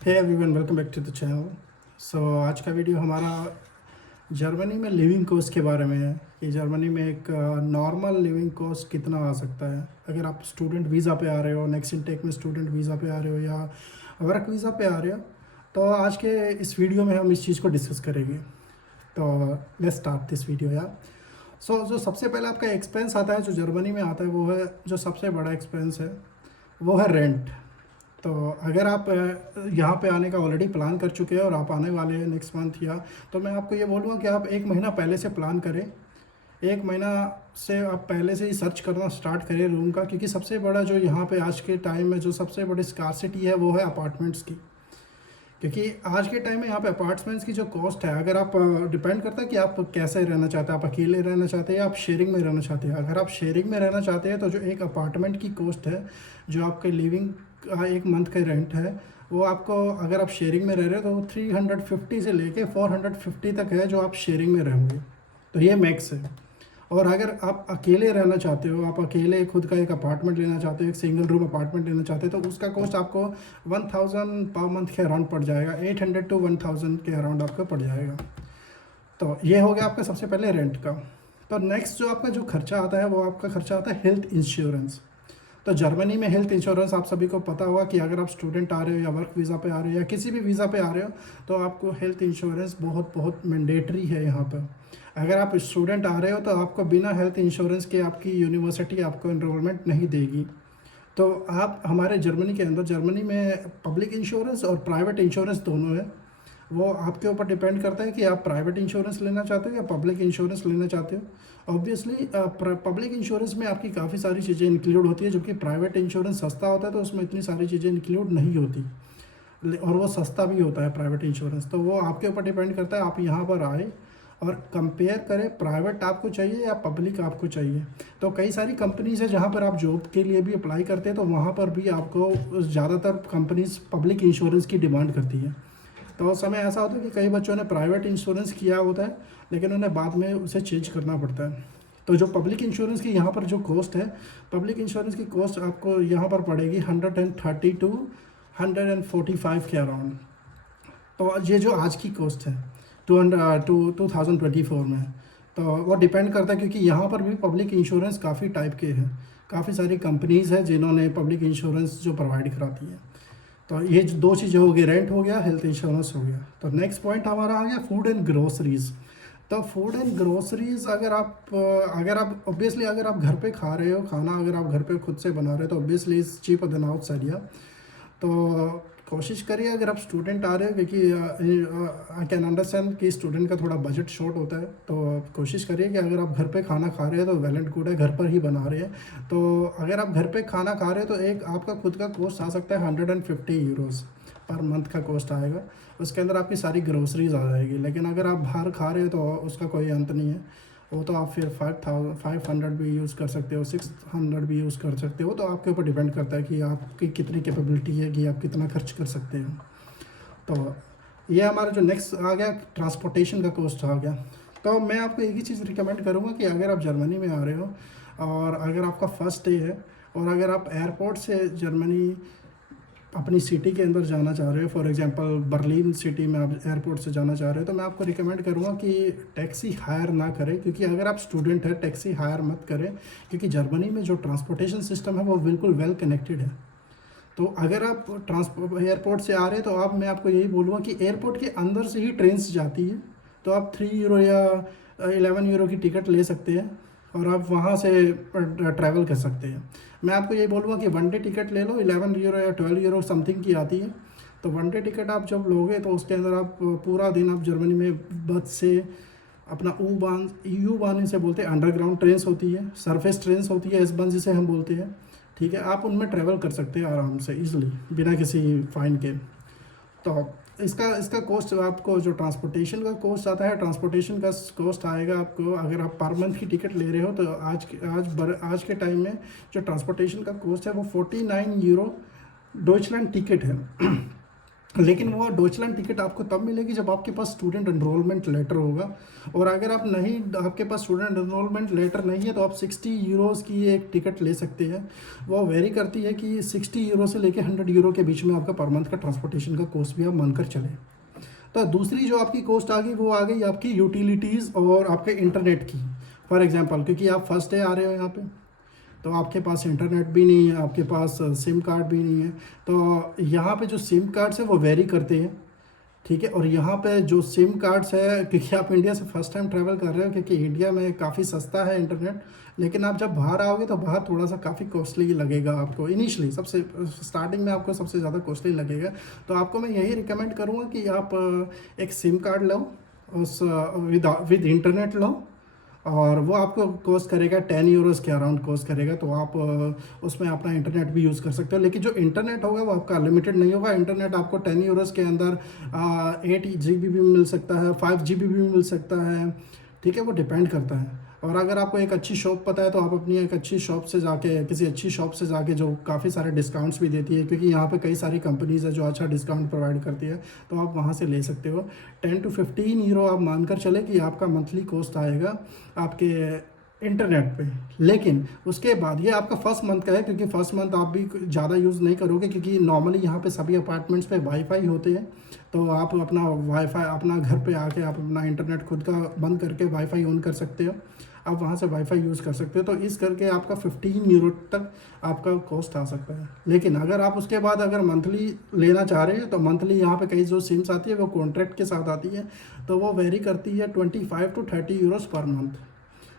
Hey everyone, welcome back to the channel. आज का video हमारा जर्मनी में लिविंग कॉस्ट के बारे में है कि जर्मनी में एक नॉर्मल लिविंग कॉस्ट कितना आ सकता है अगर आप स्टूडेंट वीज़ा पे आ रहे हो, नेक्स्ट इनटेक में स्टूडेंट वीज़ा पे आ रहे हो या वर्क वीज़ा पे आ रहे हो। तो आज के इस वीडियो में हम इस चीज़ को डिस्कस करेंगे। तो लेट्स स्टार्ट दिस वीडियो यार। जो सबसे पहले आपका एक्सपेंस आता है जो जर्मनी में आता है, वो है जो सबसे बड़ा एक्सपेंस है वो है रेंट। तो अगर आप यहाँ पे आने का ऑलरेडी प्लान कर चुके हैं और आप आने वाले हैं नेक्स्ट मंथ या, तो मैं आपको ये बोलूँगा कि आप एक महीना पहले से प्लान करें। एक महीना से आप पहले से ही सर्च करना स्टार्ट करें रूम का, क्योंकि सबसे बड़ा जो यहाँ पे आज के टाइम में जो सबसे बड़ी स्कार्सिटी है वो है अपार्टमेंट्स की। क्योंकि आज के टाइम में यहाँ पे अपार्टमेंट्स की जो कॉस्ट है, अगर आप डिपेंड करता है कि आप कैसे रहना चाहते हैं, आप अकेले रहना चाहते हैं या आप शेयरिंग में रहना चाहते हैं। अगर आप शेयरिंग में रहना चाहते हैं तो जो एक अपार्टमेंट की कॉस्ट है, जो आपके लिविंग का एक मंथ का रेंट है, वो आपको, अगर आप शेयरिंग में रह रहे हो तो 350 से लेके 450 तक है जो आप शेयरिंग में रहोगे। तो ये मैक्स है। और अगर आप अकेले रहना चाहते हो, आप अकेले खुद का एक अपार्टमेंट लेना चाहते हो, एक सिंगल रूम अपार्टमेंट लेना चाहते हो, तो उसका कॉस्ट आपको 1000 पर मंथ के अराउंड पड़ जाएगा। 800 to 1000 के अराउंड आपको पड़ जाएगा। तो ये हो गया आपका सबसे पहले रेंट का। तो नेक्स्ट जो आपका जो खर्चा आता है वो आपका खर्चा आता है हेल्थ इंश्योरेंस। तो जर्मनी में हेल्थ इंश्योरेंस आप सभी को पता होगा कि अगर आप स्टूडेंट आ रहे हो या वर्क वीज़ा पे आ रहे हो या किसी भी वीज़ा पे आ रहे हो, तो आपको हेल्थ इंश्योरेंस बहुत बहुत मैंडेटरी है यहाँ पर। अगर आप स्टूडेंट आ रहे हो तो आपको बिना हेल्थ इंश्योरेंस के आपकी यूनिवर्सिटी आपको एनरोलमेंट नहीं देगी। तो आप हमारे जर्मनी के अंदर, जर्मनी में पब्लिक इंश्योरेंस और प्राइवेट इंश्योरेंस दोनों है। वो आपके ऊपर डिपेंड करता है कि आप प्राइवेट इंश्योरेंस लेना चाहते हो या पब्लिक इंश्योरेंस लेना चाहते हो। ऑब्वियसली पब्लिक इंश्योरेंस में आपकी काफ़ी सारी चीज़ें इंक्लूड होती है, जबकि प्राइवेट इंश्योरेंस सस्ता होता है तो उसमें इतनी सारी चीज़ें इंक्लूड नहीं होती, और वो सस्ता भी होता है प्राइवेट इंश्योरेंस। तो वो आपके ऊपर डिपेंड करता है, आप यहाँ पर आए और कंपेयर करें प्राइवेट आपको चाहिए या पब्लिक आपको चाहिए। तो कई सारी कंपनीज़ है जहाँ पर आप जॉब के लिए भी अप्लाई करते हैं, तो वहाँ पर भी आपको ज़्यादातर कंपनीज पब्लिक इंश्योरेंस की डिमांड करती है। तो उस समय ऐसा होता है कि कई बच्चों ने प्राइवेट इंश्योरेंस किया होता है, लेकिन उन्हें बाद में उसे चेंज करना पड़ता है। तो जो पब्लिक इंश्योरेंस की यहाँ पर जो कॉस्ट है, पब्लिक इंश्योरेंस की कॉस्ट आपको यहाँ पर पड़ेगी 130 to 145 के अराउंड। तो ये जो आज की कॉस्ट है 2024 में, तो वो डिपेंड करता है, क्योंकि यहाँ पर भी पब्लिक इंश्योरेंस काफ़ी टाइप के हैं, काफ़ी सारी कंपनीज़ हैं जिन्होंने पब्लिक इंश्योरेंस जो प्रोवाइड कराती है। तो ये जो दो चीज़ें हो गई, रेंट हो गया, हेल्थ इंश्योरेंस हो गया। तो नेक्स्ट पॉइंट हमारा आ गया फूड एंड ग्रोसरीज़। तो फूड एंड ग्रोसरीज़ अगर आप ऑब्वियसली अगर आप घर पे खा रहे हो खाना, अगर आप घर पे खुद से बना रहे हो तो obviously is cheaper than outside या। तो कोशिश करिए अगर आप स्टूडेंट आ रहे हो, क्योंकि आई कैन अंडरस्टैंड कि स्टूडेंट का थोड़ा बजट शॉर्ट होता है, तो कोशिश करिए कि अगर आप घर पे खाना खा रहे हो तो वेल एंड गुड है, घर पर ही बना रहे हैं। तो अगर आप घर पे खाना खा रहे हो तो एक आपका खुद का कॉस्ट आ सकता है 150 यूरोज़ पर मंथ का कॉस्ट आएगा। उसके अंदर आपकी सारी ग्रोसरीज आ जाएगी। लेकिन अगर आप बाहर खा रहे हो तो उसका कोई अंत नहीं है, वो तो आप फिर 500 भी यूज़ कर सकते हो, 600 भी यूज़ कर सकते हो। तो आपके ऊपर डिपेंड करता है कि आपकी कितनी कैपेबिलिटी है कि आप कितना खर्च कर सकते हो। तो ये हमारा जो नेक्स्ट आ गया, ट्रांसपोर्टेशन का कॉस्ट आ गया। तो मैं आपको एक ही चीज़ रिकमेंड करूँगा कि अगर आप जर्मनी में आ रहे हो और अगर आपका फर्स्ट डे है और अगर आप एयरपोर्ट से जर्मनी अपनी सिटी के अंदर जाना चाह रहे हो, फॉर एग्जांपल बर्लिन सिटी में आप एयरपोर्ट से जाना चाह रहे हो, तो मैं आपको रिकमेंड करूँगा कि टैक्सी हायर ना करें। क्योंकि अगर आप स्टूडेंट हैं, टैक्सी हायर मत करें, क्योंकि जर्मनी में जो ट्रांसपोर्टेशन सिस्टम है वो बिल्कुल वेल कनेक्टेड है। तो अगर आप एयरपोर्ट से आ रहे हैं तो मैं आपको यही बोलूँगा कि एयरपोर्ट के अंदर से ही ट्रेन्स जाती है, तो आप 3 यूरो या 11 यूरो की टिकट ले सकते हैं और आप वहाँ से ट्रैवल कर सकते हैं। मैं आपको यही बोलूँगा कि वन डे टिकट ले लो, 11 यूरो या 12 यूरो समथिंग की आती है। तो वन डे टिकट आप जब लोगे तो उसके अंदर आप पूरा दिन आप जर्मनी में बस से अपना यू बान से बोलते हैं, अंडरग्राउंड ट्रेन्स होती है, सरफेस ट्रेन्स होती है, एस बान जिसे हम बोलते हैं, ठीक है, आप उनमें ट्रैवल कर सकते हैं आराम से ईजिली बिना किसी फ़ाइन के। तो इसका कॉस्ट आपको, जो ट्रांसपोर्टेशन का कॉस्ट आता है, ट्रांसपोर्टेशन का कॉस्ट आएगा आपको, अगर आप पर मंथ की टिकट ले रहे हो तो आज के टाइम में जो ट्रांसपोर्टेशन का कॉस्ट है वो 49 यूरो डॉइचलैंड टिकट है। लेकिन वो डॉचलैंड टिकट आपको तब मिलेगी जब आपके पास स्टूडेंट एनरोलमेंट लेटर होगा। और अगर आप नहीं, आपके पास स्टूडेंट एनरोलमेंट लेटर नहीं है तो आप 60 यूरोज़ की एक टिकट ले सकते हैं। वो वेरी करती है कि 60 यूरो से लेके 100 यूरो के बीच में आपका पर मंथ का ट्रांसपोर्टेशन का कॉस्ट भी आप मानकर चलें। तो दूसरी जो आपकी कॉस्ट आ गई वो आ गई आपकी यूटिलिटीज़ और आपके इंटरनेट की। फॉर एग्जांपल, क्योंकि आप फर्स्ट डे आ रहे हो यहाँ पे, तो आपके पास इंटरनेट भी नहीं है, आपके पास सिम कार्ड भी नहीं है। तो यहाँ पे जो सिम कार्ड्स है वो वेरी करते हैं, ठीक है। और यहाँ पे जो सिम कार्ड्स है, क्योंकि आप इंडिया से फर्स्ट टाइम ट्रैवल कर रहे हो, क्योंकि इंडिया में काफ़ी सस्ता है इंटरनेट, लेकिन आप जब बाहर आओगे तो बाहर थोड़ा सा काफ़ी कॉस्टली लगेगा आपको। इनिशियली सबसे स्टार्टिंग में आपको सबसे ज़्यादा कॉस्टली लगेगा। तो आपको मैं यही रिकमेंड करूँगा कि आप एक सिम कार्ड लो, उस विद इंटरनेट लो, और वो आपको कॉस्ट करेगा 10 यूरोज़ के अराउंड कॉस्ट करेगा। तो आप उसमें अपना इंटरनेट भी यूज़ कर सकते हो। लेकिन जो इंटरनेट होगा वो आपका अनलिमिटेड नहीं होगा। इंटरनेट आपको 10 यूरोज़ के अंदर 8 GB भी मिल सकता है, 5 GB भी मिल सकता है, ठीक है। वो डिपेंड करता है। और अगर आपको एक अच्छी शॉप पता है तो आप अपनी एक अच्छी शॉप से जाके, किसी अच्छी शॉप से जाके, जो काफ़ी सारे डिस्काउंट्स भी देती है, क्योंकि यहाँ पे कई सारी कंपनीज़ है जो अच्छा डिस्काउंट प्रोवाइड करती है, तो आप वहाँ से ले सकते हो। 10 to 15 यूरो आप मानकर चले कि आपका मंथली कॉस्ट आएगा आपके इंटरनेट पे। लेकिन उसके बाद ये आपका फर्स्ट मंथ का है, क्योंकि फर्स्ट मंथ आप भी ज़्यादा यूज़ नहीं करोगे, क्योंकि नॉर्मली यहाँ पे सभी अपार्टमेंट्स पे वाईफाई होते हैं। तो आप अपना वाईफाई, अपना घर पे आके आप अपना इंटरनेट खुद का बंद करके वाईफाई ऑन कर सकते हो, आप वहाँ से वाईफाई यूज़ कर सकते हो। तो इस करके आपका 15 यूरो तक आपका कॉस्ट आ सकता है। लेकिन अगर आप उसके बाद अगर मंथली लेना चाह रहे हैं तो मंथली यहाँ पे कई जो सिम्स आती है वो कॉन्ट्रैक्ट के साथ आती है, तो वो वेरी करती है 25 to 30 यूरोज़ पर मंथ।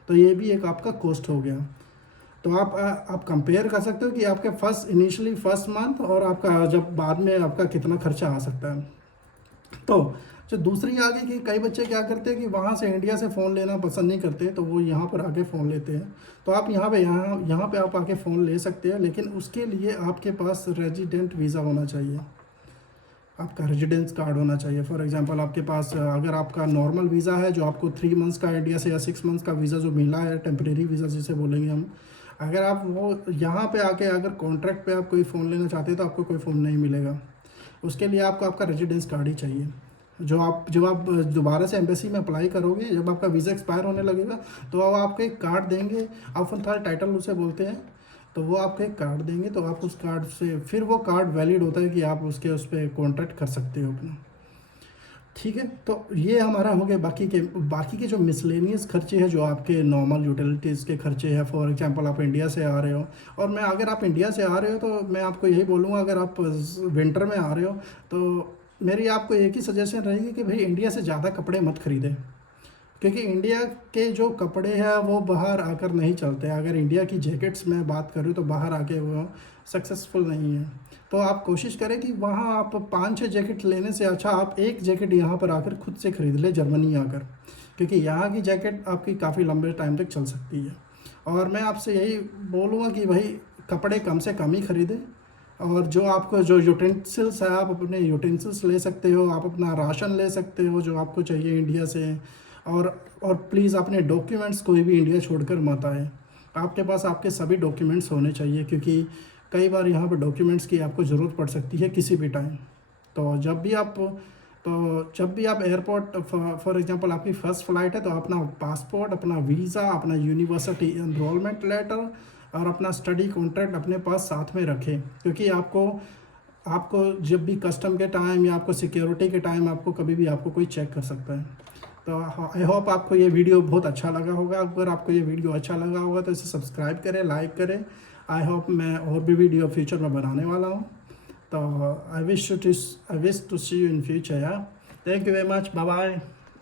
तो ये भी एक आपका कॉस्ट हो गया। तो आप कंपेयर कर सकते हो कि आपके इनिशियली फर्स्ट मंथ और आपका जब बाद में आपका कितना खर्चा आ सकता है। तो जो दूसरी आगे कि कई बच्चे क्या करते हैं कि वहाँ से इंडिया से फ़ोन लेना पसंद नहीं करते, तो वो यहाँ पर आके फ़ोन लेते हैं। तो आप यहाँ पे आप आके फ़ोन ले सकते हैं, लेकिन उसके लिए आपके पास रेजिडेंट वीज़ा होना चाहिए, आपका रेजिडेंस कार्ड होना चाहिए। फॉर एग्जांपल, आपके पास अगर आपका नॉर्मल वीज़ा है जो आपको 3 मंथ्स का इंडिया से, या 6 मंथ्स का वीज़ा जो मिला है, टेम्परेरी वीज़ा जिसे बोलेंगे हम, अगर आप वो यहाँ पे आके अगर कॉन्ट्रैक्ट पे आप कोई फ़ोन लेना चाहते हैं तो आपको कोई फ़ोन नहीं मिलेगा। उसके लिए आपको आपका रेजिडेंस कार्ड ही चाहिए। जब आप दोबारा से एम्बेसी में अप्लाई करोगे, जब आपका वीज़ा एक्सपायर होने लगेगा, तो अब आपको एक कार्ड देंगे, अवंथाल टाइटल उसे बोलते हैं। तो वो आपको एक कार्ड देंगे, तो आप उस कार्ड से, फिर वो कार्ड वैलिड होता है कि आप उस पर कॉन्ट्रैक्ट कर सकते हो अपना, ठीक है। तो ये हमारा हो गया। बाकी के जो मिसलेनियस खर्चे हैं, जो आपके नॉर्मल यूटिलिटीज़ के खर्चे हैं। फॉर एग्जांपल, आप इंडिया से आ रहे हो, और मैं अगर आप इंडिया से आ रहे हो तो मैं आपको यही बोलूँगा, अगर आप विंटर में आ रहे हो तो मेरी आपको एक ही सजेशन रहेगी कि भाई इंडिया से ज़्यादा कपड़े मत खरीदें, क्योंकि इंडिया के जो कपड़े हैं वो बाहर आकर नहीं चलते। अगर इंडिया की जैकेट्स में बात करूँ तो बाहर आके वो सक्सेसफुल नहीं है। तो आप कोशिश करें कि वहाँ आप 5-6 जैकेट लेने से अच्छा आप एक जैकेट यहाँ पर आकर खुद से ख़रीद ले, जर्मनी आकर, क्योंकि यहाँ की जैकेट आपकी काफ़ी लंबे टाइम तक चल सकती है। और मैं आपसे यही बोलूँगा कि भाई कपड़े कम से कम ही खरीदें, और जो आपको जो यूटेंसिल्स है, आप अपने यूटेंसिल्स ले सकते हो, आप अपना राशन ले सकते हो जो आपको चाहिए इंडिया से। और प्लीज़ अपने डॉक्यूमेंट्स कोई भी इंडिया छोड़कर मत आए। आपके पास आपके सभी डॉक्यूमेंट्स होने चाहिए, क्योंकि कई बार यहाँ पर डॉक्यूमेंट्स की आपको ज़रूरत पड़ सकती है किसी भी टाइम। तो जब भी आप एयरपोर्ट, फॉर एग्जांपल आपकी फ़र्स्ट फ़्लाइट है, तो अपना पासपोर्ट, अपना वीज़ा, अपना यूनिवर्सिटी एनरोलमेंट लेटर और अपना स्टडी कॉन्ट्रैक्ट अपने पास साथ में रखें, क्योंकि आपको जब भी कस्टम के टाइम या आपको सिक्योरिटी के टाइम आपको कभी भी आपको कोई चेक कर सकता है। तो आई होप आपको ये वीडियो बहुत अच्छा लगा होगा। अगर आपको ये वीडियो अच्छा लगा होगा तो इसे सब्सक्राइब करें, लाइक करें। आई होप मैं और भी वीडियो फ्यूचर में बनाने वाला हूँ। तो I wish to see you in future. या thank you very much, bye bye.